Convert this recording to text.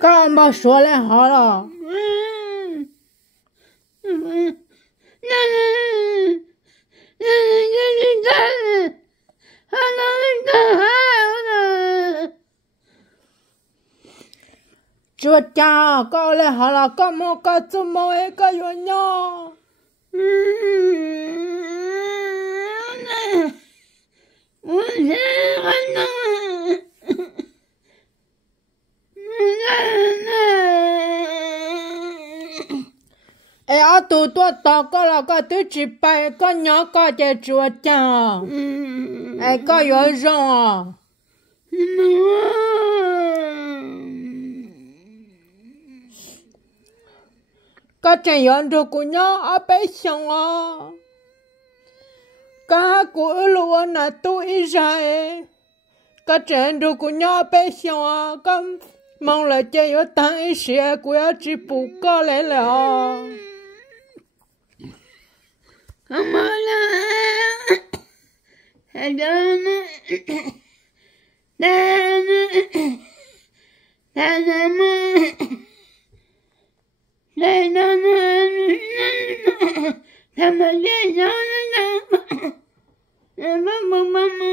干嘛说来好了？这家搞来好了，干嘛干这么一个原因？我是哎呀，多大个了个都只摆个娘个的这家，哎个有人啊。个这样着姑娘啊白想啊，个过了我那都一晒，个这样着姑娘白想啊，个忙了就要当一些，姑要只不过来了。干嘛了？还叫呢？来嘛！来到那，他们脸上的那，爸爸妈妈。